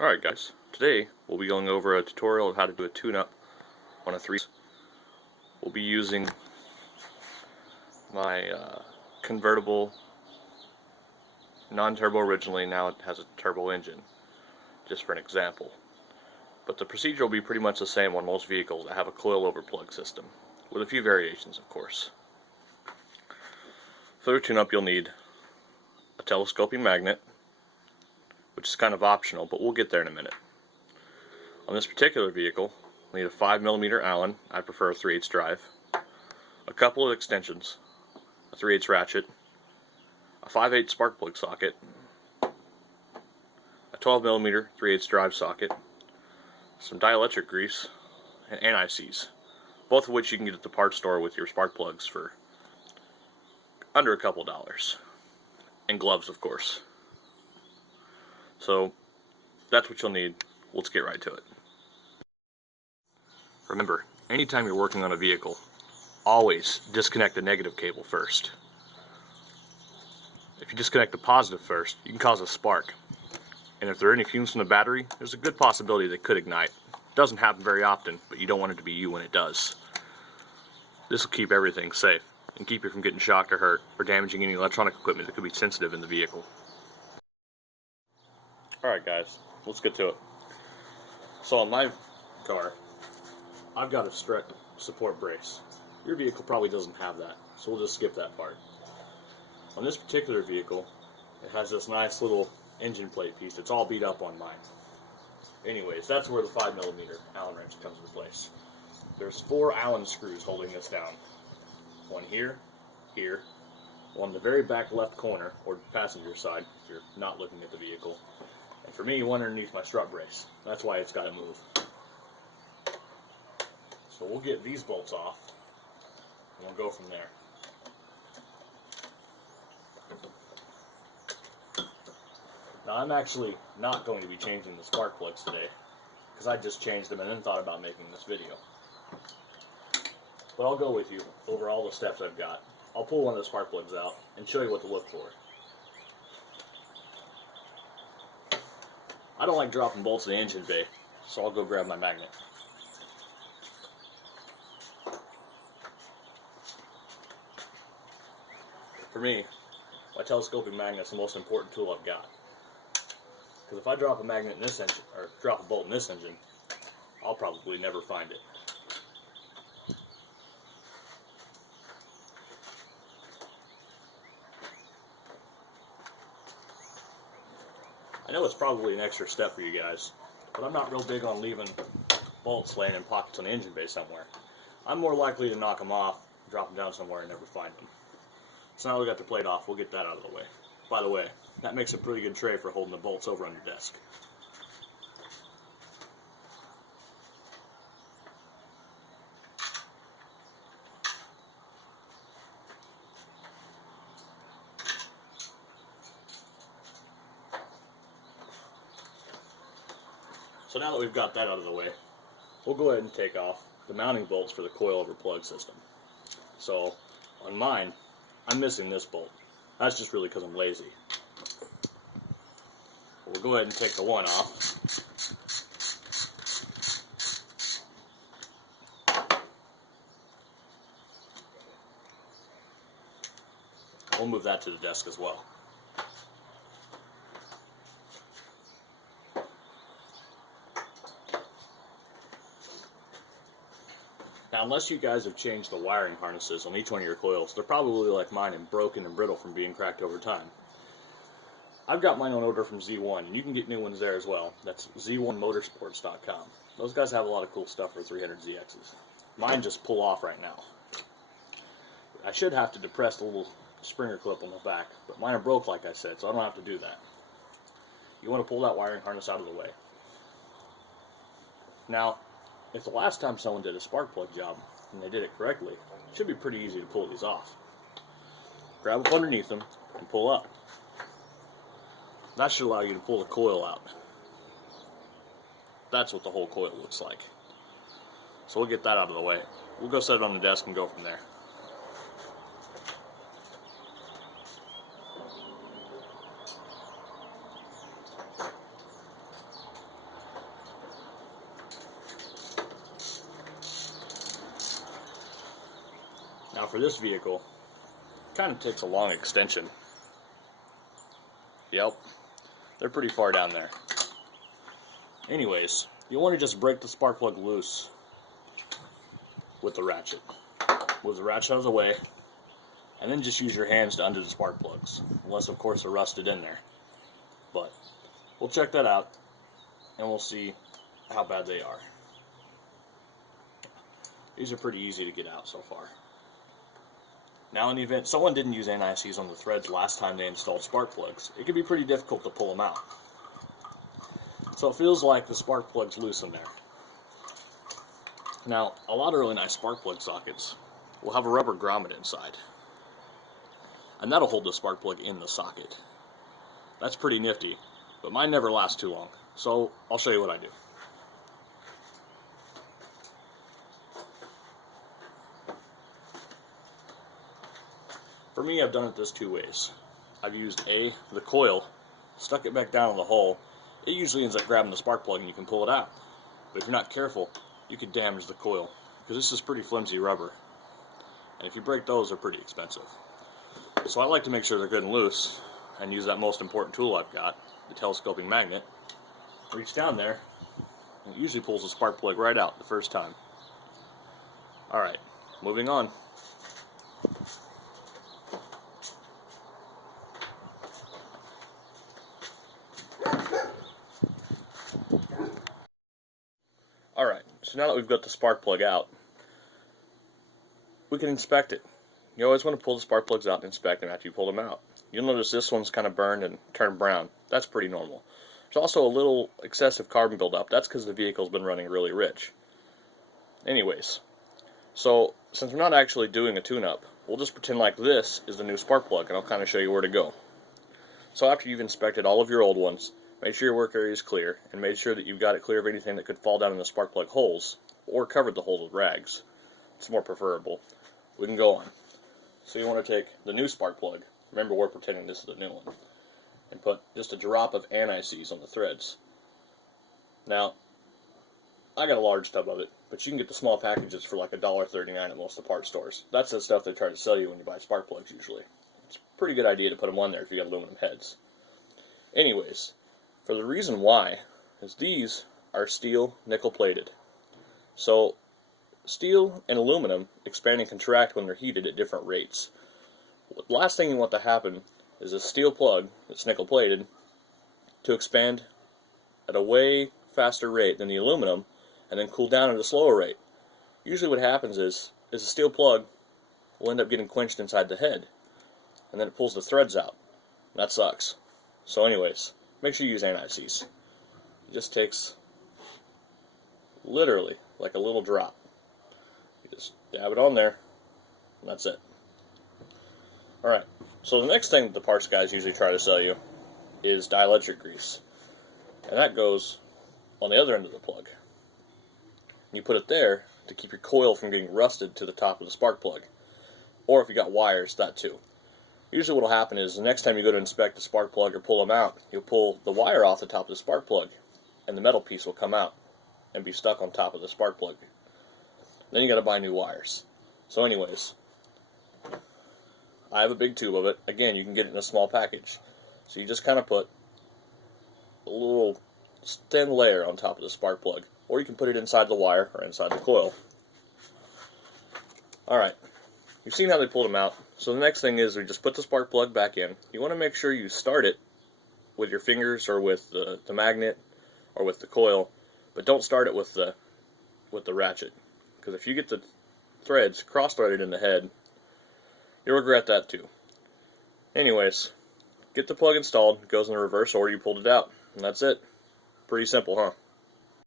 Alright guys, today we'll be going over a tutorial of how to do a tune-up on a 3. We'll be using my convertible, non-turbo originally, now it has a turbo engine, just for an example. But the procedure will be pretty much the same on most vehicles that have a coilover plug system, with a few variations of course. For the tune-up you'll need a telescoping magnet, which is kind of optional, but we'll get there in a minute. On this particular vehicle, we need a 5mm Allen, I prefer a 3/8 drive, a couple of extensions, a 3/8 ratchet, a 5/8 spark plug socket, a 12mm 3/8 drive socket, some dielectric grease, and anti-seize, both of which you can get at the parts store with your spark plugs for under a couple dollars, and gloves of course. So that's what you'll need. Let's get right to it. Remember, anytime you're working on a vehicle, always disconnect the negative cable first. If you disconnect the positive first, you can cause a spark. And if there are any fumes from the battery, there's a good possibility they could ignite. It doesn't happen very often, but you don't want it to be you when it does. This will keep everything safe and keep you from getting shocked or hurt or damaging any electronic equipment that could be sensitive in the vehicle. Alright guys, let's get to it. So on my car, I've got a strut support brace. Your vehicle probably doesn't have that, so we'll just skip that part. On this particular vehicle, it has this nice little engine plate piece that's all beat up on mine. Anyways, that's where the 5mm Allen wrench comes into place. There's 4 Allen screws holding this down. One here, here, one in the very back left corner, or passenger side, if you're not looking at the vehicle. And for me, one underneath my strut brace. That's why it's got to move. So we'll get these bolts off, and we'll go from there. Now I'm actually not going to be changing the spark plugs today, because I just changed them and then thought about making this video. But I'll go with you over all the steps I've got. I'll pull one of the spark plugs out and show you what to look for. I don't like dropping bolts in the engine bay, so I'll go grab my magnet. For me, my telescoping magnet's the most important tool I've got. Because if I drop a magnet in this engine, or drop a bolt in this engine, I'll probably never find it. I know it's probably an extra step for you guys, but I'm not real big on leaving bolts laying in pockets on the engine bay somewhere. I'm more likely to knock them off, drop them down somewhere, and never find them. So now we got the plate off, we'll get that out of the way. By the way, that makes a pretty good tray for holding the bolts over on your desk. So now that we've got that out of the way, we'll go ahead and take off the mounting bolts for the coilover plug system. So on mine, I'm missing this bolt. That's just really because I'm lazy. We'll go ahead and take the one off. We'll move that to the desk as well. Now, unless you guys have changed the wiring harnesses on each one of your coils, they're probably like mine and broken and brittle from being cracked over time. I've got mine on order from Z1, and you can get new ones there as well. That's z1motorsports.com. Those guys have a lot of cool stuff for 300ZXs. Mine just pull off right now. I should have to depress the little springer clip on the back, but mine are broke like I said, so I don't have to do that. You want to pull that wiring harness out of the way. Now, if the last time someone did a spark plug job, and they did it correctly, it should be pretty easy to pull these off. Grab up underneath them and pull up. That should allow you to pull the coil out. That's what the whole coil looks like. So we'll get that out of the way. We'll go set it on the desk and go from there. for this vehicle, it kind of takes a long extension. Yep, they're pretty far down there. Anyways, you want to just break the spark plug loose with the ratchet. Move the ratchet out of the way, and then just use your hands to undo the spark plugs, unless of course they're rusted in there. But we'll check that out, and we'll see how bad they are. These are pretty easy to get out so far. Now in the event someone didn't use anti-seize on the threads last time they installed spark plugs, it can be pretty difficult to pull them out. So it feels like the spark plug's loose in there. Now, a lot of really nice spark plug sockets will have a rubber grommet inside, and that'll hold the spark plug in the socket. That's pretty nifty, but mine never lasts too long, so I'll show you what I do. For me, I've done it this two ways. I've used the coil, stuck it back down in the hole. It usually ends up grabbing the spark plug and you can pull it out. But if you're not careful, you could damage the coil, because this is pretty flimsy rubber. And if you break those, they're pretty expensive. So I like to make sure they're good and loose, and use that most important tool I've got, the telescoping magnet. Reach down there, and it usually pulls the spark plug right out the first time. Alright, moving on. Alright, so now that we've got the spark plug out, we can inspect it. You always want to pull the spark plugs out and inspect them after you pull them out. You'll notice this one's kind of burned and turned brown. That's pretty normal. There's also a little excessive carbon buildup. That's because the vehicle's been running really rich. Anyways, so since we're not actually doing a tune-up, we'll just pretend like this is the new spark plug, and I'll kind of show you where to go. So after you've inspected all of your old ones, make sure your work area is clear, and make sure that you've got it clear of anything that could fall down in the spark plug holes, or covered the holes with rags. It's more preferable. We can go on. So you want to take the new spark plug, remember we're pretending this is the new one, and put just a drop of anti-seize on the threads. Now, I got a large tub of it, but you can get the small packages for like $1.39 at most of the parts stores. That's the stuff they try to sell you when you buy spark plugs usually. It's a pretty good idea to put them on there if you got aluminum heads. Anyways, for the reason why is these are steel nickel plated. So steel and aluminum expand and contract when they're heated at different rates. The last thing you want to happen is a steel plug that's nickel plated to expand at a way faster rate than the aluminum and then cool down at a slower rate. Usually what happens is a steel plug will end up getting quenched inside the head, and then it pulls the threads out. That sucks. So anyways, make sure you use anti-seize. It just takes literally like a little drop. You just dab it on there, and that's it. Alright, so the next thing that the parts guys usually try to sell you is dielectric grease. And that goes on the other end of the plug. You put it there to keep your coil from getting rusted to the top of the spark plug. Or if you got wires, that too. Usually what will happen is the next time you go to inspect the spark plug or pull them out, you'll pull the wire off the top of the spark plug, and the metal piece will come out and be stuck on top of the spark plug. Then you got to buy new wires. So anyways, I have a big tube of it. Again, you can get it in a small package. So you just kind of put a little thin layer on top of the spark plug, or you can put it inside the wire or inside the coil. Alright, you've seen how they pulled them out. So the next thing is we just put the spark plug back in. You want to make sure you start it with your fingers or with the magnet or with the coil, but don't start it with the ratchet, because if you get the threads cross-threaded in the head, you'll regret that too. Anyways, get the plug installed. It goes in the reverse order you pulled it out, and that's it. Pretty simple, huh?